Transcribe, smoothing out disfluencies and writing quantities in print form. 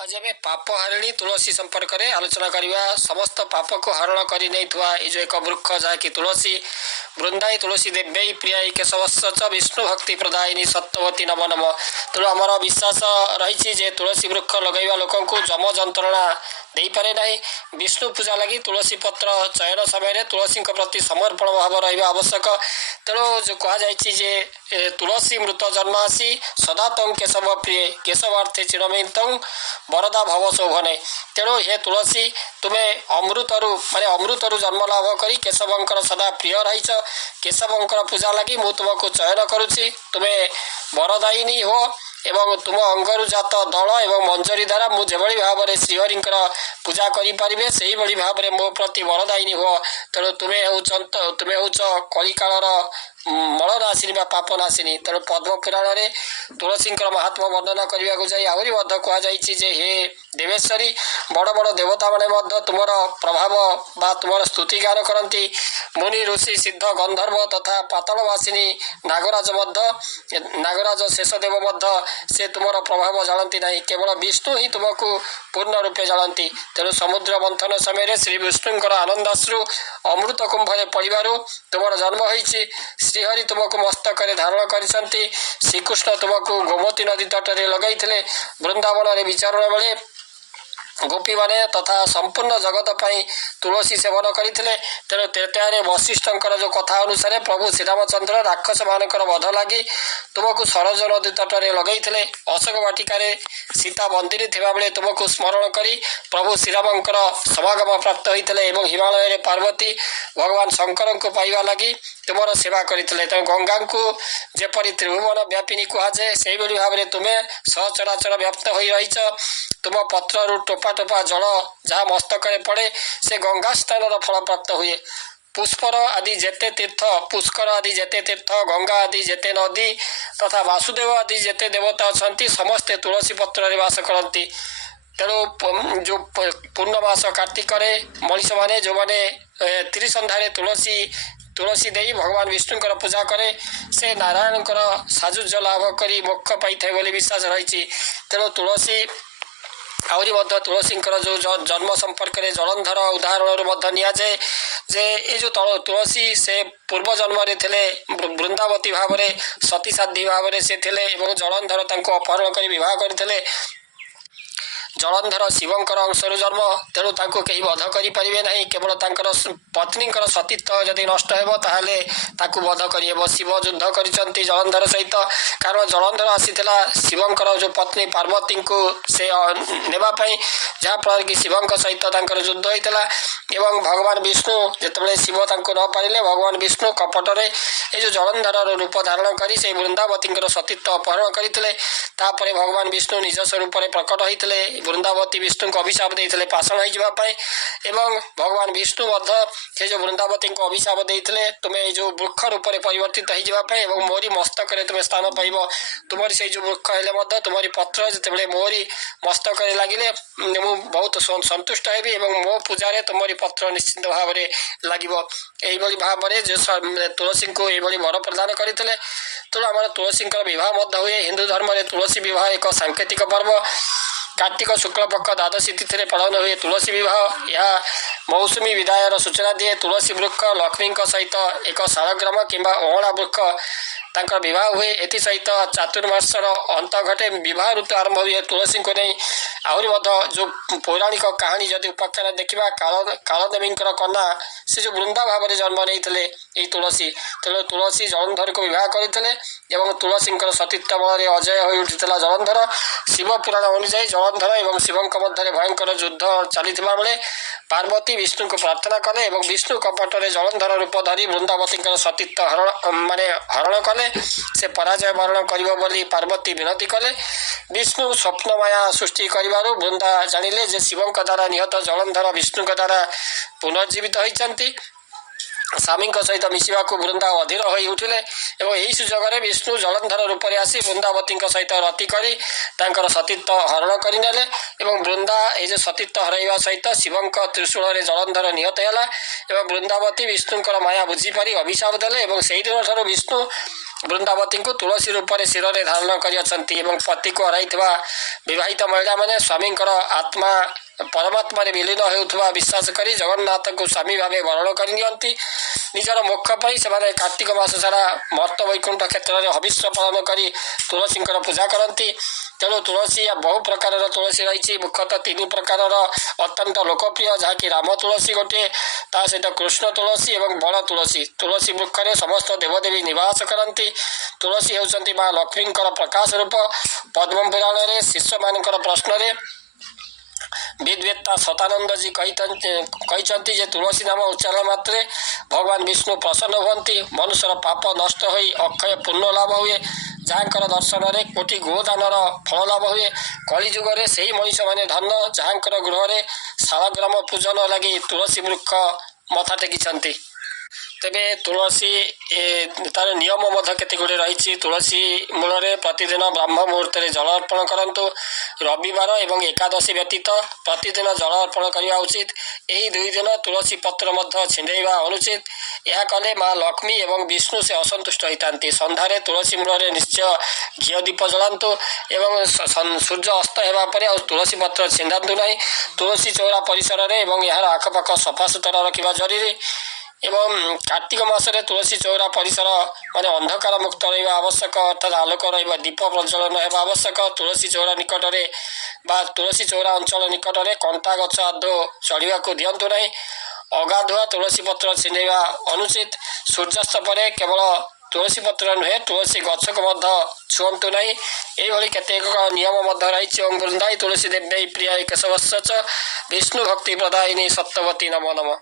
आज आम पाप हारिणी तुलसी संपर्क में आलोचना करवा। समस्त पाप को हरण कर जो एक वृक्ष जहाँकि तुलसी वृंदाई तुलसी देव्यई प्रियाई केशवश्च विष्णु भक्ति प्रदायिनी सत्यवती नम नम। तेणु आमर विश्वास रही तुलसी वृक्ष लगेगा लोक जम जंत्रणा दे पारे ना। विष्णु पूजा लगी तुलसी पत्र चयन समय तुलसी प्रति समर्पण भाव रहा आवश्यक। तेणु जो कहुचे तुलसी मृत जन्मासी सदा तंग केशव प्रिय केशवार्थे चिरमितं वरदा भव शोभने। तेणु हे तुलसी तुम्हें अमृतरु माने अमृतरु जन्म लाभ करी केशवंकर सदा प्रिय रही। केशवंकर पूजा लगी मु तुमको चयन करुछि। तुम्हें वरदायिनी हो एवं तुम अंगरु जात दल एवं मंजरी द्वारा मुझे भाव में श्रीहरिंकर पूजा करें से भाव में मो प्रति वरदायिनी हो। तेणु तुम्हें हूच कलिकालर मलनाशिनी पाप नाशिनी। तेणु पद्म पुराण में तुलसी महात्मा वर्णना करने को जाए आहरी कहुई हे देवेश्वरी बड़ बड़ देवता मैंने तुम प्रभाव बा तुम स्तुति गान करती। मुनि ऋषि सिद्ध गंधर्व तथा पातालवासिनी नागराज नागराज शेषदेव से तुम प्रभाव जानती ना। केवल विष्णु ही तुमको पूर्ण रूपे जानती। तेणु समुद्र मंथन समय श्री विष्णुंकर आनंदाश्रु अमृत कुंभरे पड़ू तुम जन्म होती। श्रीहरि तुमको मस्तक धारण कर श्रीकृष्ण तुमको गोमती नदी तटरे लगे वृंदावन में विचारण बेले गोपी माने तथा संपूर्ण जगत पाई तुलसी सेवन करते। तेणु त्रेतारे वशिष्ठंकर जो कथा अनुसार प्रभु श्रीरामचंद्र राक्षस मानकर वध लगी तुमको सरज नदी तटरे लगे अशोक वाटिकार सीता बंदिनी थिबा बेले तुमको स्मरण करी प्रभु श्रीरामंकर समागम प्राप्त होते और हिमालय पार्वती भगवान शंकर को पाइबा लगी तुमर सेवा करते। तेणु गंगा को जेपरी त्रिभुवन व्यापिनी कहुए से भाव में तुम्हें सहचराचर व्याप्त हो रही। तुम पत्र टोपा टोपा जल जहाँ मस्तक पड़े से गंगा स्थान फल प्राप्त हुए। पुष्कर आदि जेते तीर्थ पुष्कर आदि जेते तीर्थ गंगा आदि जेते नदी तथा वासुदेव आदि जेते देवता अच्छा समस्ते तुलसी पत्र वास करती। तेणु जो पूर्णमास कार्तिक मनीष मैंने जो मैंने त्रिसंध्यारे तुलसी दे भगवान विष्णुकर पूजा करे से नारायणकर साजुज्य लाभ करी मोक्ष पाई बोली विश्वास रही। तेणु तुलसी आहरी तुलसी जो जन्म संपर्क में जलंधर उदाहरण निजाए जे ये जो तुलसी से पूर्व जन्म थे वृंदावती भाव में सती साध्वी भाव में से थे जलंधर अपहरण कर विवाह करते। जलंधर शिवंकर अंशर जन्म तेणु कहीं वध करें ना। केवल पत्नी सतीत्व जदि नष्ट हो वध कर शिव युद्ध कर जलंधर सहित। कारण जलंधर आसीला शिवंकर जो पत्नी पार्वती को से नेबाई जहाँफल कि शिव सहित युद्ध होता एवं भगवान विष्णु जिते शिव न पारे भगवान विष्णु कपटरे ये जलंधर रूप धारण कर वृंदावती सतीत्व अपहरण करते। भगवान विष्णु निज स्वरूप प्रकट होते वृंदावती विष्णु को अभिशाप देते पाषण एवं भगवान विष्णु से जो वृंदावती को अभिशाप देते तुम्हें जो वृक्ष रूप में परिवर्तित होगापी मोरी मस्तक तुम्हें स्थान पाइब। तुम्हारी से जो वृक्ष हेले तुम्हारी पत्र जिते मोरी मस्तक लगे मु बहुत संतुष्ट हेबी और मो पूजा तुम्हारी पत्र निश्चित भाव में लगे भाव में जो तुलसी को ये वर प्रदान करते। तेणु आम तुलसी विवाह हुए। हिंदू धर्म में तुलसी विवाह एक सांकेतिक पर्व। कार्तिक शुक्ल पक्ष द्वादशी तिथि पालन हुए तुलसी विवाह। यह मौसुमी विदायर सूचना दिए। तुलसी वृक्ष लक्ष्मी सहित एक शालग्राम किंबा ओहला वृक्ष तांकर विवाह हुए। एथि सहित चातुर्मासर अंत घटे विवाह ऋतु आरंभ हुए तुलसी को नहीं। आहरी जो पौराणिक कहानी जदि उपाख्यान देखा कालदेवी कन्या से जो वृंदा भाव में जन्म नहीं तुलसी। तेणु तुलसी जलंधर को विवाह करते तुलसी सतीत्व बल अजय हो उठिता जलंधर। शिव पुराण अनुसार जलंधर और शिवों मध्य भयंकर युद्ध चली बेले पार्वती विष्णु को प्रार्थना कले विष्णु कपटरे जलंधर रूप धरी वृंदावती सतीत्व हरण कले से पराजय वर्ण कर पार्वती विनती कले। विष्णु स्वप्न माया सृष्टि कर वृंदा जानिले जे शिवों द्वारा निहत जलंधर विष्णु द्वारा पुनर्जीवित होती। स्वामी सहित मिसवा को वृंदा अधीर हो उठिले और यही सुजोग विष्णु जलंधर रूप में आसी वृंदावती सहित रति कर सतीत्व हरण करने वृंदा ये सतीत्व हरवा सहित शिवों त्रिशूल जलंधर निहत है। वृंदावती विष्णुकर माया बुझीपारी अभिशाप देले से दिन ठार विष्णु ବୃନ୍ଦାବତୀଙ୍କୁ ତୁଳସୀ ରୂପରେ ଶିରରେ ଧାରଣ କରିଅଛନ୍ତି ଏବଂ ପତିକୁ ହରାଇଥିବା ବିବାହିତ ମହିଳାମାନେ ସ୍ୱାମୀଙ୍କର ଆତ୍ମା ପରମାତ୍ମାରେ ବିଲୀନ ହେଉଥିବା ବିଶ୍ୱାସ କରି ଜଗନ୍ନାଥଙ୍କୁ ସ୍ୱାମୀ ଭାବେ ବରଣ କରିନିଅନ୍ତି। ନିଜର ମୋକ୍ଷ ପାଇଁ ସେମାନେ କାର୍ତ୍ତିକ ମାସ ସାରା ମର୍ତ୍ତ ବୈକୁଣ୍ଠ କ୍ଷେତ୍ରରେ ହବିଷ୍ୟ ପାଳନ କରି ତୁଳସୀଙ୍କର ପୂଜା କରନ୍ତି। ତେଣୁ ତୁଳସୀ ବହୁ ପ୍ରକାରର ତୁଳସୀ ରହିଛି। ମୁଖ୍ୟତଃ 3 ପ୍ରକାରର ଅତ୍ୟନ୍ତ ଲୋକପ୍ରିୟ, ଯାହାକି ରାମ ତୁଳସୀ ଗୋଟିଏ, ତା ସହିତ କୃଷ୍ଣ ତୁଳସୀ ଏବଂ ବଣ ତୁଳସୀ। ତୁଳସୀ ବୃକ୍ଷରେ ସମସ୍ତ ଦେବଦେବୀ ନିବାସ କରନ୍ତି। ତୁଳସୀ ହେଉଛନ୍ତି ମା ଲକ୍ଷ୍ମୀଙ୍କର ପ୍ରକାଶ ରୂପ। ପଦ୍ମ ପୁରାଣରେ ଶିଷ୍ୟମାନଙ୍କର ପ୍ରଶ୍ନରେ ବିଦ୍ବେତ୍ତା ଶତାନନ୍ଦଜୀ କହିଛନ୍ତି ଯେ ତୁଳସୀ ନାମ ଉଚ୍ଚାରଣ ମାତ୍ରେ ଭଗବାନ ବିଷ୍ଣୁ ପ୍ରସନ୍ନ ହୁଅନ୍ତି। ମନୁଷ୍ୟର ପାପ ନଷ୍ଟ ହୋଇ ଅକ୍ଷୟ ପୁଣ୍ୟ ଲାଭ ହୁଏ। ଯାହାଙ୍କର ଦର୍ଶନରେ କୋଟି ଗୋଦାନର ଫଳ ଲାଭ ହୁଏ। କଳିଯୁଗରେ ସେହି ମଣିଷମାନେ ଧନ୍ୟ ଯାହାଙ୍କର ଗୃହରେ ଶାଳଗ୍ରାମ ପୂଜନ ଲାଗି ତୁଳସୀ ବୃକ୍ଷ ମଥା ଟେକିଛନ୍ତି। ତେବେ ତୁଳସୀ ତାର ନିୟମ ମଧ୍ୟ କେତେ ଗୁଡ଼ିଏ ରହିଛି। ତୁଳସୀ ମୂଳରେ ପ୍ରତିଦିନ ବ୍ରାହ୍ମ ମୁହୂର୍ତ୍ତରେ ଜଳ ଅର୍ପଣ କରନ୍ତୁ। ରବିବାର ଏବଂ ଏକାଦଶୀ ବ୍ୟତୀତ ପ୍ରତିଦିନ ଜଳ ଅର୍ପଣ କରିବା ଉଚିତ। ଏହି 2 ଦିନ ତୁଳସୀ ପତ୍ର ମଧ୍ୟ ଛିଣ୍ଡେଇବା ଅନୁଚିତ। ଏହା କଲେ ମା ଲକ୍ଷ୍ମୀ ଏବଂ ବିଷ୍ଣୁ ସେ ଅସନ୍ତୁଷ୍ଟ ହୋଇଥାନ୍ତି। ସନ୍ଧ୍ୟାରେ ତୁଳସୀ ମୂଳରେ ନିଶ୍ଚୟ ଘିଅ ଦୀପ ଜଳାନ୍ତୁ ଏବଂ ସୂର୍ଯ୍ୟ ଅସ୍ତ ହେବା ପରେ ଆଉ ତୁଳସୀ ପତ୍ର ଛିଣ୍ଡାନ୍ତୁ ନାହିଁ। ତୁଳସୀ ଚଉରା ପରିସରରେ ଏବଂ ଏହାର ଆଖପାଖ ସଫାସୁତୁରା ରଖିବା ଜରୁରୀ। ଏବଂ କାର୍ତ୍ତିକ ମାସରେ ତୁଳସୀ ଚଉରା ପରିସର ଅନ୍ଧକାର ମୁକ୍ତ ରହିବା ଆବଶ୍ୟକ, ଅର୍ଥାତ୍ ଆଲୋକ ରହିବା, ଦୀପ ପ୍ରଜ୍ୱଳନ ହେବା ଆବଶ୍ୟକ। ତୁଳସୀ ଚଉରା ନିକଟରେ ବା ତୁଳସୀ ଚଉରା ଅଞ୍ଚଳ ନିକଟରେ କଣ୍ଟା ଗଛ ଆଦୌ ଚଢ଼ିବାକୁ ଦିଅନ୍ତୁ ନାହିଁ। ଅଗାଧୁଆ ତୁଳସୀ ପତ୍ର ଛିଣ୍ଡେଇବା ଅନୁଚିତ। ସୂର୍ଯ୍ୟାସ୍ତ ପରେ କେବଳ ତୁଳସୀ ପତ୍ର ନୁହେଁ, ତୁଳସୀ ଗଛକୁ ମଧ୍ୟ ଛୁଅନ୍ତୁ ନାହିଁ। ଏହିଭଳି କେତେକ ନିୟମ ମଧ୍ୟ ରହିଛି। ଓಂ ବୃନ୍ଦାଇ ତୁଳସୀ ଦେବ୍ୟೈ ପ୍ରିୟାୟ କେଶବସ୍ୟ ଚ ବିଷ୍ଣୁ ଭକ୍ତି ପ୍ରଦାୟିନୀ ସତ୍ୟବତୀ ନମୋ ନମଃ।